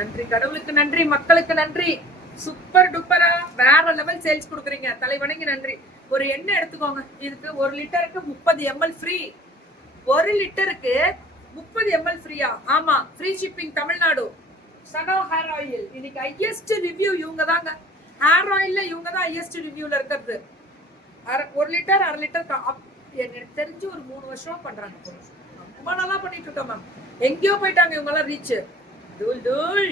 நன்றி கடவுளுக்கு நன்றி, மக்களுக்கு நன்றி. சூப்பர் டூப்பரா வேற லெவல் சேல்ஸ் கொடுக்குறீங்க. தலைவணங்கி நன்றி. ஒரு எண்ணெய் எடுத்துக்கோங்க. இதுக்கு 1 லிட்டருக்கு 30 ml ஃப்ரீ. 1 லிட்டருக்கு 30 ml ஃப்ரீயா? ஆமா, free shipping Tamil Nadu. Sano hair oil இன்னைக்கு ஹையஸ்ட் ரிவ்யூ இவங்க தாங்க. ஹேர் ஆயில்ல இவங்க தான் ஹையஸ்ட் ரிவ்யூல இருக்கிறது. 1 லிட்டர் 1/2 லிட்டர் எனக்கு தெரிஞ்சு ஒரு 3 வருஷமா பண்றாங்க. ரொம்ப நல்லா பண்ணிட்டு இருக்கோம் மேம். எங்கேயோ போயிட்டாங்க இவங்க எல்லாம் ரீச். தூள் தூள்.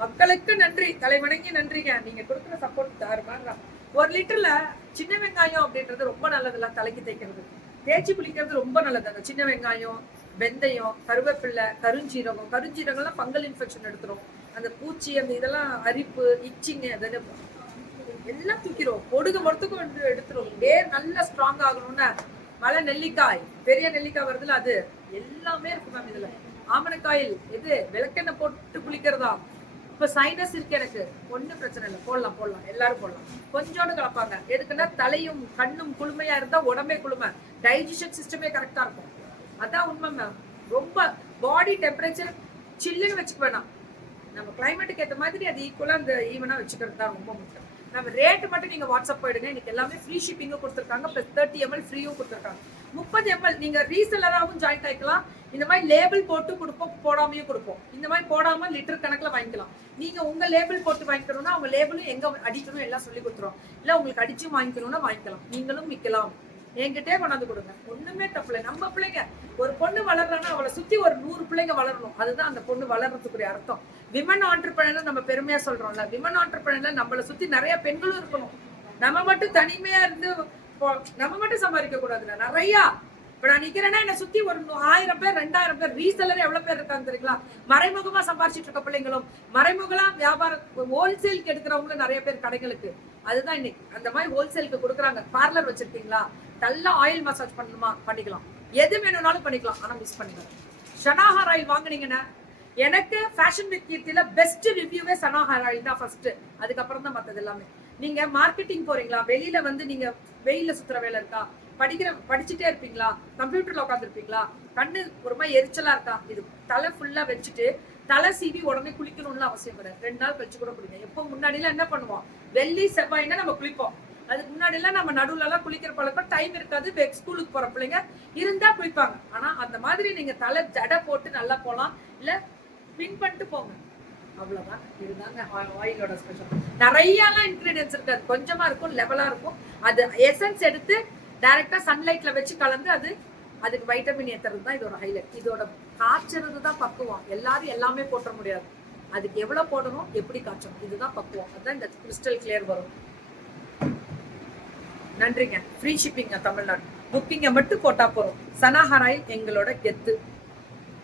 மக்களுக்கு நன்றி, தலைவணங்கி நன்றிங்க. நீங்க கொடுக்குற சப்போர்ட் தாருமாங்க. 1 லிட்டர்ல சின்ன வெங்காயம் அப்படின்றது ரொம்ப நல்லதுல்ல, தலைக்கு தேய்க்கிறது, தேய்ச்சி குளிக்கிறது ரொம்ப நல்லது. அந்த சின்ன வெங்காயம், வெந்தயம், கருவேப்பிள்ளை, கருஞ்சீரகம். கருஞ்சீரகம்லாம் ஃபங்கல் இன்ஃபெக்ஷன் எடுத்துரும். அந்த பூச்சி, அந்த இதெல்லாம் அரிப்பு, இச்சிங்க, அதெல்லாம் எல்லாம் தூக்கிடும். பொடுகு மொத்தத்துக்கும் வந்து எடுத்துரும். வேர் நல்லா ஸ்ட்ராங் ஆகணும்னா மலை நெல்லிக்காய், பெரிய நெல்லிக்காய் வருதுல, அது எல்லாமே இருக்கு மேம் இதுல. ஆமணக்காயில் இது விளக்கெண்ணெய் போட்டு குளிக்கிறதா. இப்ப சைனஸ் இருக்கு எனக்கு, ஒன்னும் பிரச்சனை இல்லை, போடலாம் போடலாம், எல்லாரும் போடலாம். கொஞ்சோண்டு கலப்பாங்க. எதுக்குன்னா தலையும் கண்ணும் குளுமையா இருந்தா உடம்பே குளுமை, டைஜஷன் சிஸ்டமே கரெக்டா இருக்கும். அதான் உண்மை மேம். ரொம்ப பாடி டெம்பரேச்சர் சில்லுன்னு வச்சுக்க வேணாம். நம்ம கிளைமேட்டுக்கு ஏற்ற மாதிரி அது ஈக்குவலா அந்த ஈவனா வச்சுக்கிறது தான் ரொம்ப முக்கியம். நம்ம ரேட்டு மட்டும் நீங்க வாட்ஸ்அப் போயிடுங்க. இன்னைக்கு எல்லாமே ஃப்ரீ ஷிப்பிங்கும் கொடுத்துருக்காங்க, பிளஸ் 30 ml ஃப்ரீயும் கொடுத்துருக்காங்க. 30 ml நீங்க ரீசெல்லராகவும் ஜாயின் ஆயிக்கலாம். இந்த மாதிரி லேபிள் போட்டு கொடுப்போம், போடாமையும் கொடுப்போம். இந்த மாதிரி போடாம லிட்டர் கணக்குல வாங்கிக்கலாம். நீங்க உங்க லேபிள் போட்டு வாங்கிக்கணும்னா அவங்க லேபிளும் எங்க அடிக்கணும் எல்லாம் சொல்லி கொடுத்துரும். இல்ல உங்களுக்கு அடிச்சும் வாங்கிக்கணும்னா வாங்கிக்கலாம். நீங்களும் விற்கலாம். என்கிட்டே கொண்டாந்து கொடுங்க, ஒண்ணுமே தப்புல. நம்ம பிள்ளைங்க, ஒரு பொண்ணு வளர்றான்னா அவளை சுத்தி ஒரு 100 பிள்ளைங்க வளரணும். அதுதான் அந்த பொண்ணு வளர்றதுக்குரிய அர்த்தம். விமன் ஆண்டர்பிரனர் நம்ம பெருமையா சொல்றோம்ல, விமன் ஆண்டர்பிரனர் நம்மளை சுத்தி நிறைய பெண்களும் இருக்கணும். நம்ம மட்டும் தனிமையா இருந்து நம்ம மட்டும் சம்பாதிக்க கூடாதுல, நிறைய. இப்ப நான் நிக்கிறேன்னா என்ன சுத்தி ஒரு 1000 பேர் 2000 பேர் ரீசெல்லர் எவ்வளவு பேர் இருக்காங்க தெரியுங்களா? மறைமுகமா சம்பாதிச்சிட்டு இருக்க பிள்ளைங்களும், மறைமுகமா வியாபாரம் ஹோல்சேலுக்கு எடுக்கிறவங்களும் நிறைய பேர் கடைகளுக்கு. அதுதான் இன்னைக்கு அந்த மாதிரி ஹோல்சேலுக்கு கொடுக்குறாங்க. பார்லர் வச்சிருக்கீங்களா, நல்லா ஆயில் மசாஜ் பண்ணணுமா பண்ணிக்கலாம், எது வேணும்னாலும் பண்ணிக்கலாம். ஆனா மிஸ் பண்ணிக்கலாம். சனா ஹேர் ஆயில் வாங்குனீங்கன்னா, எனக்கு ஃபேஷன் வித் கீர்த்தில பெஸ்ட் ரிவ்யூவே சனா ஹேர் ஆயில் தான் ஃபர்ஸ்ட். அதுக்கப்புறம் தான் மற்றது எல்லாமே. நீங்க மார்க்கெட்டிங் போறீங்களா, வெளியில வந்து நீங்க வெயில சுத்துற வேலை இருக்கா, படிச்சுட்டே இருப்பீங்களா, கம்ப்யூட்டர்ல உட்காந்துருப்பீங்களா, கண்ணு ஒரு மாதிரி எரிச்சலா இருக்கா, இது தலை ஃபுல்லா வச்சுட்டு தலை சீவி உடனே குளிக்கணும்னு அவசியம் கிடையாது. 2 நாள் கழிச்சு கூட குளிங்க. எப்போ முன்னாடி எல்லாம் என்ன பண்ணுவோம், வெள்ளி செவ்வாய்னா நம்ம குளிப்போம். அதுக்கு முன்னாடி எல்லாம் நம்ம நடுவுல எல்லாம் குளிக்கிற பழக்கம் டைம் இருக்காது. ஸ்கூலுக்கு போற பிள்ளைங்க இருந்தா குளிப்பாங்க. ஆனா அந்த மாதிரி நீங்க தலை ஜடை போட்டு நல்லா போலாம், இல்ல பின் பண்ணிட்டு போங்க, அவ்வளவுதான். இதுதாங்க ஆயிலோட ஸ்பெஷல். நிறைய எல்லாம் இன்கிரீடியன்ஸ் இருக்காது, கொஞ்சமா இருக்கும், லெவலா இருக்கும். அது எசன்ஸ் எடுத்து டைரக்டா சன்லைட்ல வச்சு கலந்து அதுக்கு வைட்டமின் ஏத்துறது தான் இதோட ஹைலைட். இதோட காய்ச்சறது தான் பக்குவம். எல்லாரும் எல்லாமே போட்ட முடியாது. அதுக்கு எவ்வளவு போடணும், எப்படி காய்ச்சணும், இதுதான் பக்குவம். அதுதான் இந்த கிறிஸ்டல் கிளியர் வரும். நன்றிங்க. ஃப்ரீ ஷிப்பிங்க தமிழ்நாடு. புக்கிங்க மட்டும் போட்டா போறோம். சனா ஹேர் ஆயில் எங்களோட கெத்து.